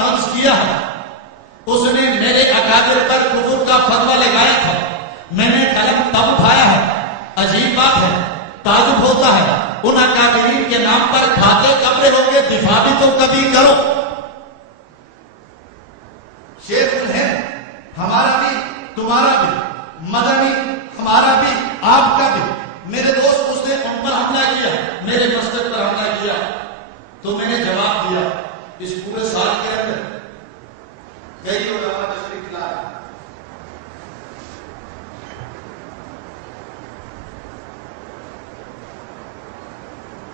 طنز کیا ہے، اس نے میرے اکابر پر کفر کا فتویٰ لگایا تھا، میں نے قلم تب اٹھایا ہے۔ عجیب بات ہے، تعجب ہوتا ہے، ان اکابرین کے نام پر کھاتے کپڑے ہو گے، دفاع بھی تو کبھی کرو۔ شیخ الہند ہمارا بھی تمہارا بھی، مدنی ہمارا بھی آپ کا بھی۔ میرے دوست اس نے ان پر حملہ کیا، میرے مسجد پر حملہ کیا، تو میں نے جواب دیا۔ اس پورے سال کے اندر کئی علماء تشریف لائے،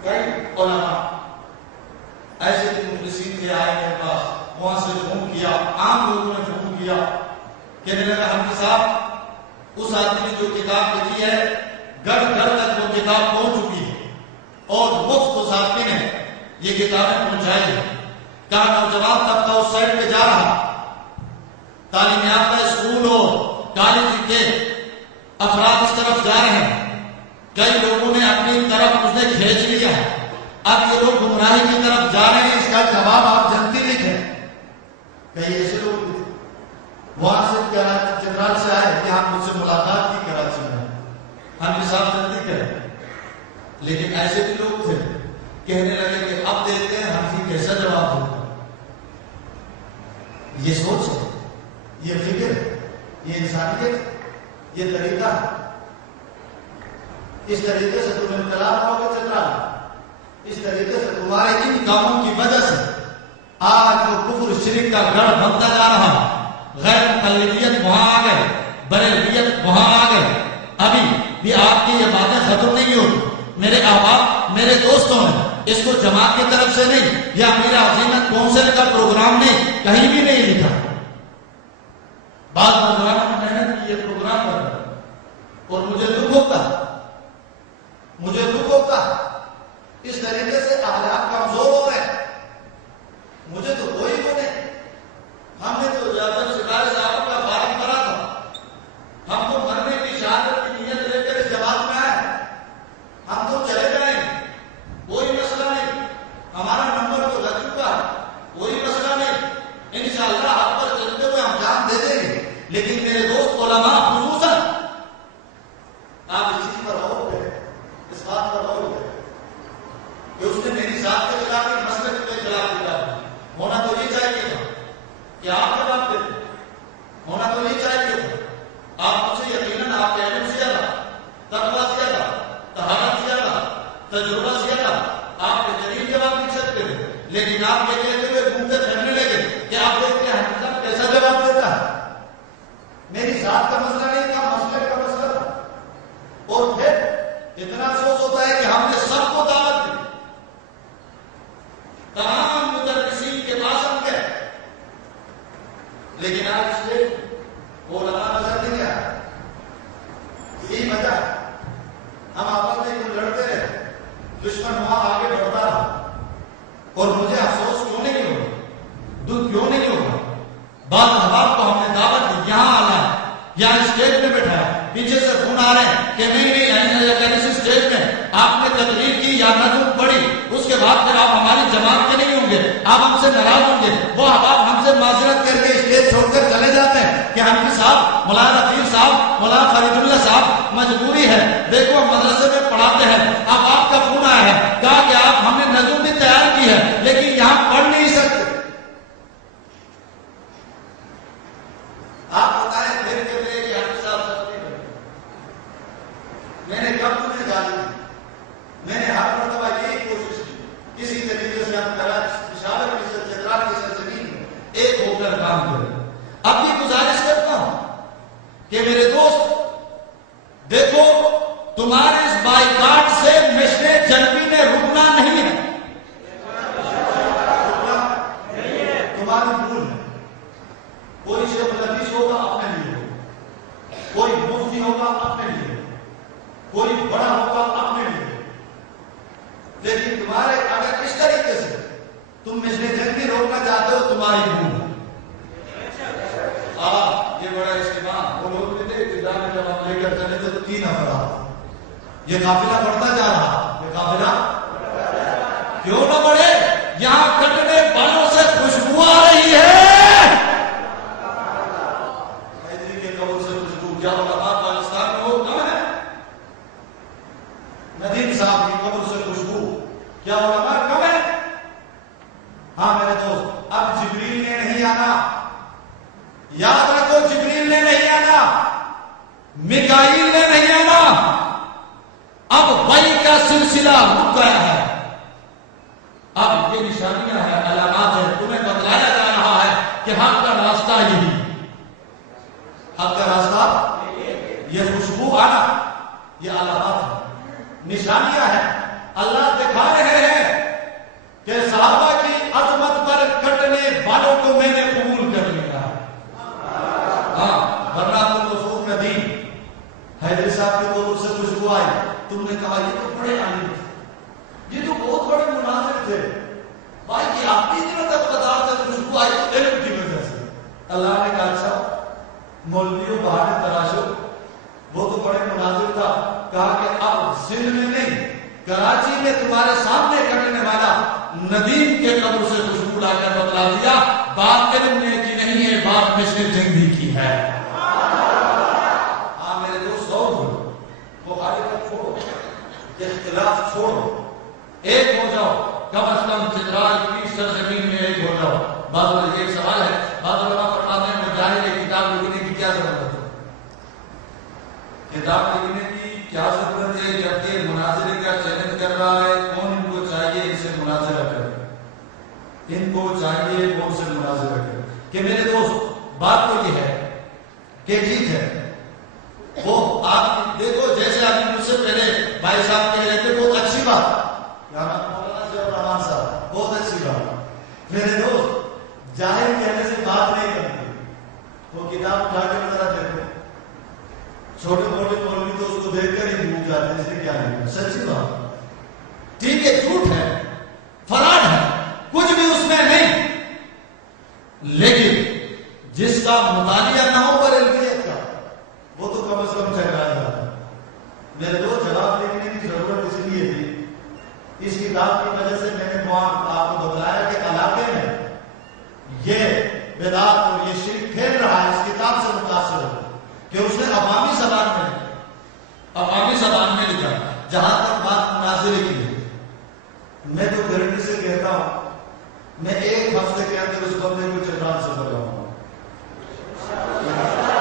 کئی علماء ایسے مفلسین سے آئے میرے پاس، وہاں سے فون کیا، عام لوگوں نے فون کیا، کہنے لگا ہم کے ساتھ اس آدمی نے جو کتاب لکھی ہے گھر گھر تک وہ کتاب پہنچ چکی ہے اور مفت اس آدمی نے یہ کتابیں پہنچائی ہے۔ کہا نوجوان طبقہ اس سائڈ پہ جا رہا، تعلیم یافتہ اسکول اور کالج کے افراد اس طرف جا رہے ہیں، کئی لوگوں نے اپنی طرف اسے کھینچ لیا ہے، اب یہ لوگ گمراہی کی طرف جا رہے ہیں، اس کا جواب آپ جلدی لکھیں۔ کئی ایسے لوگ وہاں سے جنرال سے آئے کہ آپ مجھ سے ملاقات کی کراچی میں، ہم یہ صاحب جلدی کریں، لیکن ایسے بھی لوگ تھے کہنے لگے کہ اب دیکھتے ہیں ہم سے کیسا جواب ہوگا۔ یہ سوچ ہے، یہ فکر، یہ انسانیت، یہ طریقہ، اس طریقے سے تم انقلاب ہو کے چل رہا ہے، اس طریقے سے تمہارے ان کاموں کی وجہ سے آج وہ کفر شرک کا گڑھ بنتا جا رہا ہے۔ غیر مقلدیت وہاں آ گئے، بریلویت وہاں آ گئے، ابھی بھی آپ کی یہ باتیں ختم نہیں ہوتی۔ میرے احباب، میرے دوستوں نے اس کو جماعت کی طرف سے نہیں یا میرا عظیمت کونسل کا پروگرام نہیں، کہیں بھی نہیں لکھا۔ بعض نوجوانوں نے محنت کی یہ پروگرام پر، اور مجھے دکھ ہوتا اس طریقے سے اخلاق کمزور ہو رہے ہیں۔ مجھے تو کوئی وہ نہیں، ہم نے تو جعفر شکاری صاحب کا فارغ کرا تھا، ہم تو مرنے کی شہادت کی نیت لے کر اس جماعت میں آئے، ہم تو چلے جائیں، کوئی مسئلہ نہیں، ہمارا نمبر تو لگ چکا ہے، کوئی مسئلہ نہیں، انشاءاللہ آپ پر چلتے ہوئے ہم جان دے دیں گے۔ لیکن میرے دوست علماء خصوصاً آپ اس چیز پر غور کریں، اس بات پر غور کریں کہ اس نے میری ذات کے خلاف ایک مسئلے کے خلاف لکھا ہونا تو یہ چاہیے تھا کہ آپ جواب دیں، ہونا تو یہ چاہیے تھا۔ آپ مجھ سے یقیناً آپ کے علم زیادہ، تقویٰ زیادہ، طہارت زیادہ، تجربہ زیادہ، آپ بہترین جواب لکھ سکتے ہیں، لیکن آپ یہ کہتے ہوئے گھومتے پھرنے لگے کہ آپ دیکھتے ہیں حقیقت کیسا جواب دیتا ہے۔ میری ذات کا مسئلہ نہیں تھا، مسئلے کا مسئلہ تھا، اور پھر اتنا افسوس ہوتا ہے کہ ہم نے سب کو دعوت دی، تمام مدرسین کے پاس ہم گئے، لیکن آج سے وہ علماء نظر نہیں آیا۔ یہی وجہ ہم آپس میں کیوں لڑتے رہے، دشمن وہاں آگے بڑھتا رہا، اور مجھے افسوس کیوں نہیں ہوگا، دکھ کیوں نہیں ہوگا۔ بعض احباب کو ہم نے دعوت دی، یہاں آنا ہے، یہاں اسٹیج پہ بیٹھا ہے، پیچھے سے فون آ رہے ہیں کہ نہیں اگر اس اسٹیج میں آپ نے تقریر کی یا نظم پڑھی، اس کے بعد پھر آپ ہماری جماعت کے نہیں ہوں گے، آپ ہم سے ناراض ہوں گے۔ وہ احباب ہم سے معذرت کر کے اسٹیج چھوڑ کر چلے جاتے ہیں کہ حنفی صاحب، مولانا رفیع صاحب، مولانا فرید اللہ صاحب، مجبوری ہے، دیکھو ہم مدرسے میں پڑھاتے ہیں، اب آپ کا فون آیا ہے، کہا کہ آپ ہم نے نظم بھی تیار کی ہے لیکن یہاں پڑھ نہیں سکتے۔ آپ بتائیں پھر کہ حنفی صاحب سب نہیں بنے، میں نے کب تمہیں گالی دی؟ میں نے ہر مرتبہ یہی کوشش کی کسی طریقے سے ہم پشاور کی چترال کی سرزمین میں ایک ہو کر کام کریں۔ اب بھی گزارش کرتا ہوں کہ میرے دوست دیکھو، تمہارے اس بائیکاٹ سے مشن جنبی نے رکنا نہیں ہے، تمہاری بھول ہے۔ کوئی شیخ الحدیث ہوگا اپنے لیے ہوگا، کوئی مفتی ہوگا اپنے لیے ہوگا، کوئی بڑا ہوگا اپنے لیے، لیکن تمہارے اگر اس طریقے سے تم مشن جنبی روکنا چاہتے ہو، تمہاری بھول ہے۔ یہ بڑا اجتماع، وہ لوگ بھی تھے ابتدا میں جب ہم لے کر چلے تھے تو 3 افراد، یہ قافلہ بڑھتا جا رہا، یہ قافلہ کیوں نہ بڑھے؟ یہاں کٹنے والوں سے خوشبو آ رہی ہے، ہاں میرے دوست، اب جبریل نے نہیں آنا، یاد رکھو جبریل نے نہیں آنا، میکائیل نے نہیں آنا، اب وحی کا سلسلہ رک گیا ہے۔ اب یہ نشانیاں ہیں، علامات ہیں، تمہیں بتلایا جا رہا ہے کہ حق کا راستہ یہی، حق کا راستہ یہ خوشبو آنا، یہ علامات ہیں، نشانیاں ہیں۔ اللہ دکھا رہے ہیں کہ صحابہ کی عظمت پر کٹنے والوں کو میں نے قبول کر لیا۔ ہاں، ورنہ تم رسول ندی حیدر صاحب کے دور سے خوشبو آئی، تم نے کہا یہ تو بڑے عالم تھے، یہ تو بہت بڑے مناظر تھے، بھائی کہ آپ بھی اتنا تک بتا تھے خوشبو آئی تو علم کی وجہ سے۔ اللہ نے کہا اچھا مولویوں بہانے تراشو، وہ تو بڑے مناظر تھا، کہا کہ اب سندھ میں نہیں کراچی میں تمہارے سامنے کٹنے والا ندیم کے قبر سے خوشبو لا کر بتلا دیا، بات علم نے کی نہیں ہے، بات میں سے جنگ بھی کی ہے۔ ہاں میرے دوست اور مخالفت چھوڑو، اختلاف چھوڑو، ایک ہو جاؤ، کم از کم چترال کی سرزمین میں ایک ہو جاؤ۔ بعض یہ ایک سوال ہے، بعض علماء فرماتے ہیں مجاہد ایک کتاب لکھنے کی کیا ضرورت ہے؟ کتاب لکھنے کی کیا ضرورت ہے جبکہ مناظرے کا چیلنج کر رہا ہے؟ کون ان کو چاہیے ان سے مناظرہ کرے؟ ان کو چاہیے کون سے مناظرہ کرے؟ کہ میرے دوست بات تو یہ ہے کہ ٹھیک ہے، وہ آپ دیکھو جیسے آپ مجھ سے پہلے بھائی صاحب کہہ رہے تھے بہت اچھی بات، مولانا ضیاء الرحمان صاحب بہت اچھی بات، میرے دوست جاہل کہنے سے بات نہیں کرتی، وہ کتاب اٹھا کے ذرا دیکھو، چھوٹے موٹے مولوی تو اس کو دیکھ کر ہی ڈوب جاتے ہیں، اس نے کیا نہیں، سچی بات، ٹھیک ہے جھوٹ ہے، فراڈ ہے، کچھ بھی اس میں نہیں، لیکن جس کا مطالعہ نہ ہو پر علمیت کا وہ تو کم از کم ٹھہرایا جاتا ہے۔ میرے دو جواب لکھنے کی ضرورت اس لیے تھی، اس کتاب کی وجہ سے میں نے آپ کو بتلایا کہ علاقے میں یہ بدعت اور یہ شرک پھیل رہا ہے، اس کتاب سے متاثر ہو کہ اس نے عوامی زبان میں لکھا۔ جہاں تک بات مناظرے کی ہے، میں تو گارنٹی سے کہتا ہوں میں ایک ہفتے کے اندر اس بندے کو چترال سے بگاؤں گا،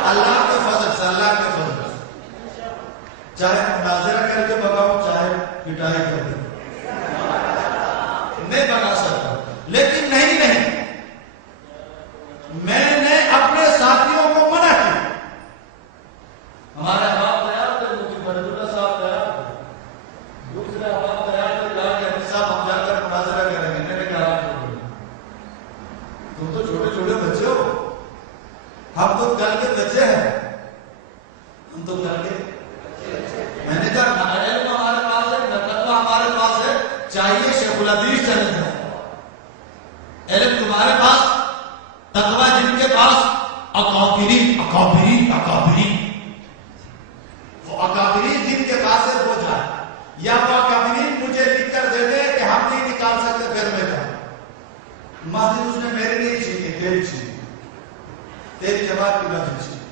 اللہ کے فضل سے، اللہ کے فضل سے، چاہے مناظرہ کر کے بگاؤں چاہے پٹائی کر کے میں بنا سکتا ہوں، لیکن نہیں میں نے اپنے ساتھیوں کو منع کیا۔ ہمارے احباب تیار تھے، مفتی فرید اللہ صاحب تیار تھے، دوسرے احباب تیار تھے، کہا کہ حفیظ صاحب ہم جا کر مناظرہ کریں گے، میں نے کہا تم تو چھوٹے چھوٹے بچے ہو، ہم تو کل کے بچے ہیں، ہم تو کل کے، میں نے کہا علم ہمارے پاس ہے، تقویٰ ہمارے پاس ہے، چاہیے شیخ الحدیث چلے جائے، علم تمہارے پاس، تقویٰ جن کے پاس، اکابرین وہ اکابرین جن کے پاس ہے وہ جائے، یا وہ اکابرین مجھے لکھ کر دیتے کہ ہم نہیں نکال سکتے پھر میں کہا مسجد اس نے میری نہیں چھینی، تیری چھینی، تیری جماعت کی مسجد چھینی،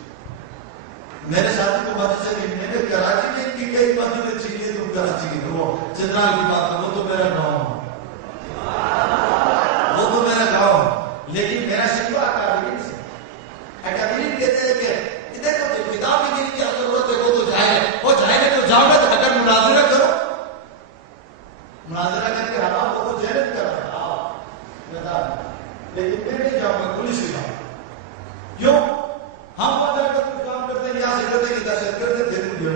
میرے ساتھی کو مسجد سے نہیں، میں نے کراچی میں کی کئی مسجدیں چھینی، تم کراچی کی وہ چترال کی بات ہے، وہ تو میرا گاؤں ہے، وہ تو میرا گاؤں ہے، لیکن میرا شکوہ اکابرین سے، اکابرین کہتے ہیں کہ دیکھو کتاب لکھنے کی ضرورت ہے، وہ تو جائے تو جاؤ گا، اگر مناظرہ کرو، مناظرہ کر کے ہٹاؤ، وہ تو جیل کر رہا ہے، لیکن میں نہیں جاؤں گا پولیس کی بات، کیوں؟ ہم اگر کچھ کام کرتے ہیں یہاں سے کرتے ہیں دہشت کرتے پھر بھی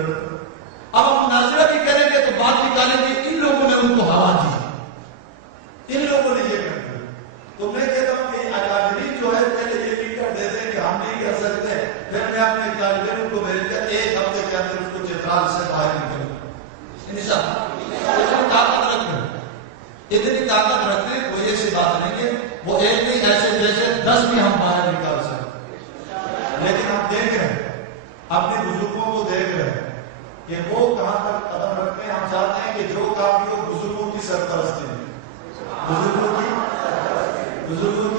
اب ہم مناظرہ بھی کریں گے تو بات نکالیں گے، ان لوگوں نے ان کو ہوا دی، ان لوگوں نے یہ کر دیا، تو میں کہتا ہوں کہ اکابرین جو ہے پہلے یہ لکھ کر دیتے ہیں کہ ہم نہیں کر سکتے، پھر میں اپنے طالب علم کو بھیج کر ایک ہفتے کے اندر اس کو چترال سے باہر نکلوں انشاءاللہ، اتنی طاقت رکھتے ہیں، کوئی ایسی بات نہیں ہے، وہ ایک نہیں ایسے جیسے 10 بھی ہم باہر نکال سکتے، لیکن ہم دیکھ رہے ہیں اپنے بزرگوں کو دیکھ رہے ہیں کہ وہ کہاں تک قدم رکھتے ہیں، ہم چاہتے ہیں کہ جو کام بھی ہو بزرگوں کی سرپرستی میں، بزرگوں کی